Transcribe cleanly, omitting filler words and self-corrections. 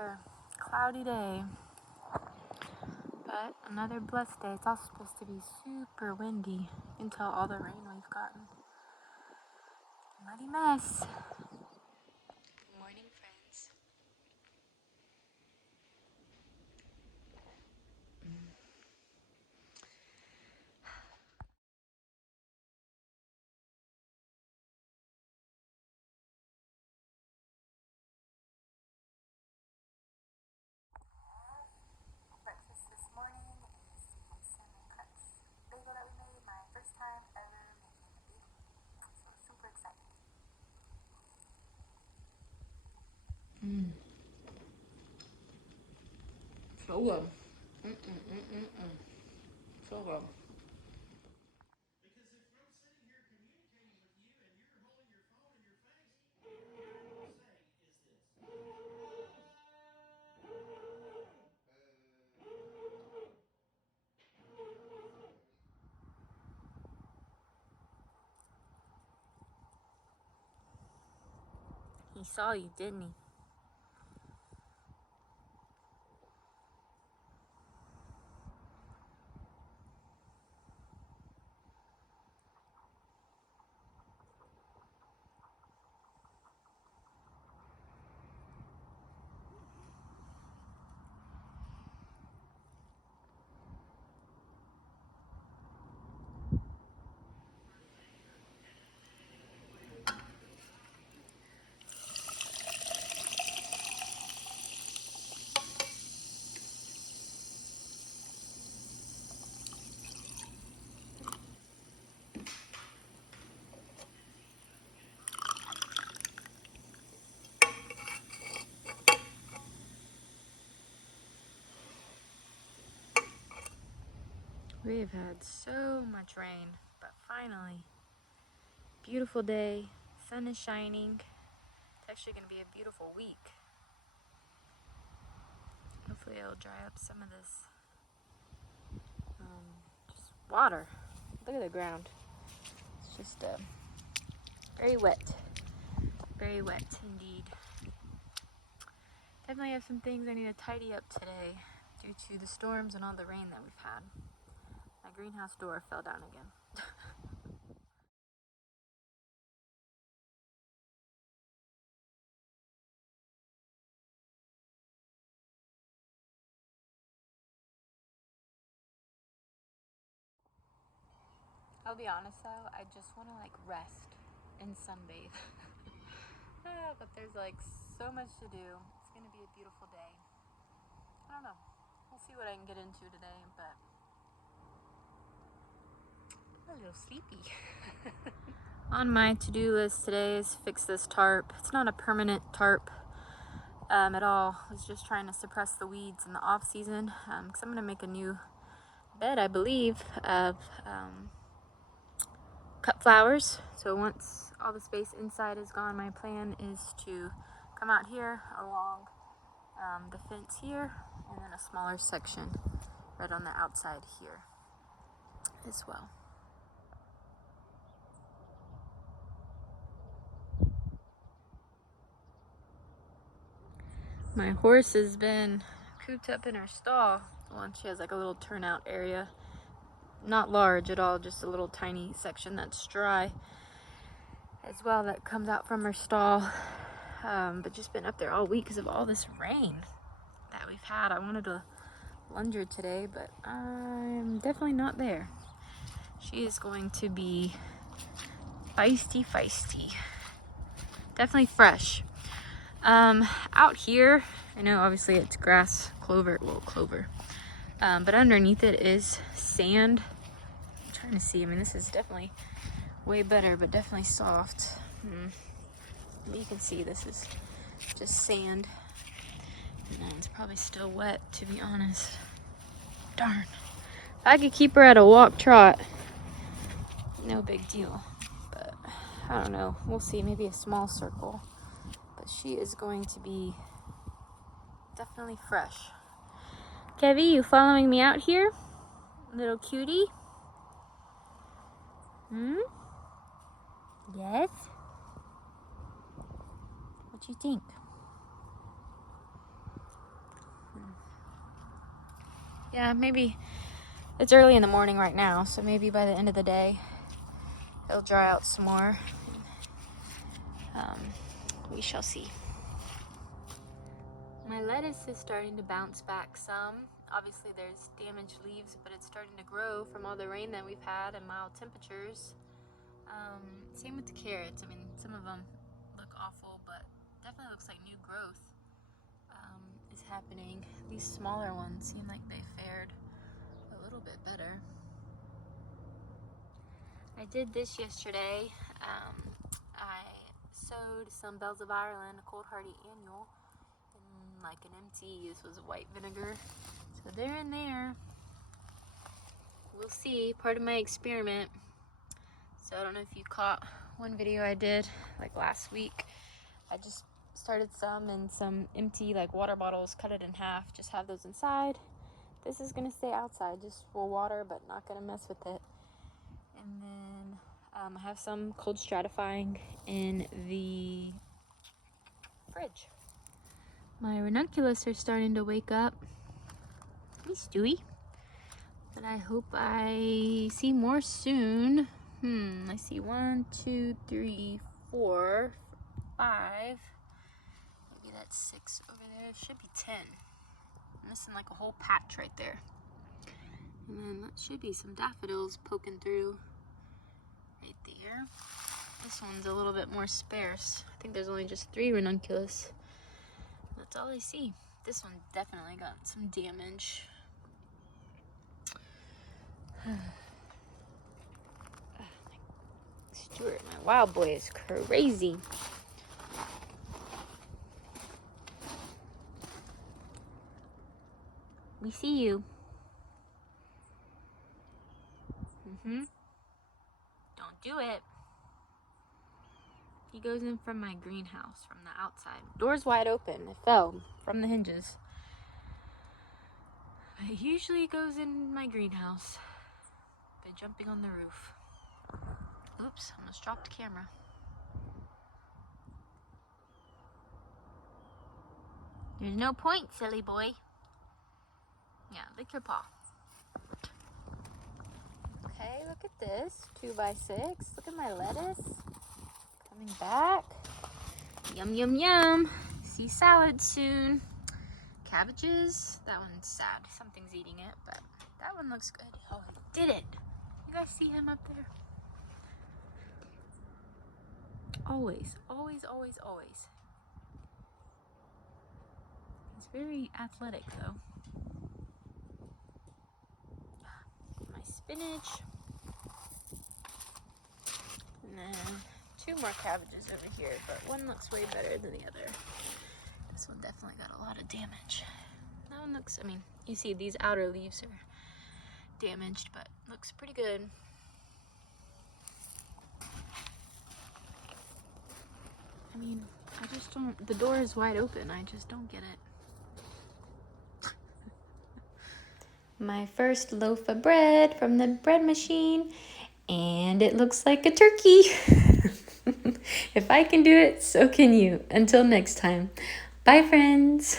another cloudy day, but another blessed day. It's also supposed to be super windy. You can tell all the rain we've gotten. Muddy mess. Good morning, friends. Breakfast this morning is the cinnamon crunch bagel that we made. My first time ever making a bagel, so super excited. So good. So good. He saw you, didn't he? We've had so much rain, but finally, beautiful day, sun is shining. It's actually going to be a beautiful week. Hopefully it'll dry up some of this just water. Look at the ground. It's just very wet. Very wet indeed. Definitely have some things I need to tidy up today due to the storms and all the rain that we've had. My greenhouse door fell down again. I'll be honest though, I just want to rest and sunbathe. But there's so much to do. It's gonna be a beautiful day. I don't know. We'll see what I can get into today, but I'm a little sleepy. On my to-do list today is fix this tarp. It's not a permanent tarp at all. It's just trying to suppress the weeds in the off season because I'm gonna make a new bed, I believe, of cut flowers. So once all the space inside is gone, my plan is to come out here along the fence here, and then a smaller section right on the outside here as well. My horse has been cooped up in her stall. Well, she has a little turnout area. Not large at all, just a little tiny section that's dry as well that comes out from her stall. But just been up there all week because of all this rain that we've had. I wanted to lunge her today, but I'm definitely not there. She is going to be feisty. Definitely fresh. Out here, I know obviously it's grass, clover, but underneath it is sand. I'm trying to see, this is definitely way better, but definitely soft. You can see this is just sand, and it's probably still wet, to be honest. Darn. If I could keep her at a walk trot, no big deal, but I don't know. We'll see, maybe a small circle, but she is going to be definitely fresh. Kevy, you following me out here? Little cutie? Yes? What you think? Yeah, maybe it's early in the morning right now, so maybe by the end of the day it'll dry out some more. We shall see. My lettuce is starting to bounce back some. Obviously there's damaged leaves, but it's starting to grow from all the rain that we've had and mild temperatures. Same with the carrots. I mean, some of them look awful, but definitely looks like new growth is happening. These smaller ones seem like they fared a little bit better. I did this yesterday. I sowed some Bells of Ireland, a Cold Hardy Annual, in like an empty, this was white vinegar. So they're in there. We'll see, part of my experiment. So I don't know if you caught one video I did like last week. I just started some in some empty like water bottles, cut it in half, just have those inside. This is gonna stay outside just for water, but not gonna mess with it. And then I have some cold stratifying in the fridge. My ranunculus are starting to wake up. Hey, Stewie. But I hope I see more soon. I see 1, 2, 3, 4, 5. Maybe that's 6 over there. It should be 10. I'm missing like a whole patch right there. And then that should be some daffodils poking through right there. This one's a little bit more sparse. I think there's only just 3 ranunculus. That's all I see. This one definitely got some damage. Stuart, my wild boy, is crazy. We see you. Don't do it. He goes in from my greenhouse from the outside. Door's wide open. It fell from the hinges. But he usually goes in my greenhouse by jumping on the roof. Oops, almost dropped the camera. There's no point, silly boy. Yeah, lick your paw. Okay, look at this. 2x6. Look at my lettuce. Coming back. Yum, yum, yum. See salad soon. Cabbages. That one's sad. Something's eating it, but that one looks good. Oh, it didn't. You guys see him up there? Always, always, always, always. He's very athletic, though. My spinach. And then 2 more cabbages over here, but one looks way better than the other. This one definitely got a lot of damage. That one looks, I mean, you see these outer leaves are damaged, but looks pretty good. I mean, I just don't, the door is wide open. I just don't get it. My first loaf of bread from the bread machine, and it looks like a turkey. If I can do it, so can you. Until next time. Bye, friends.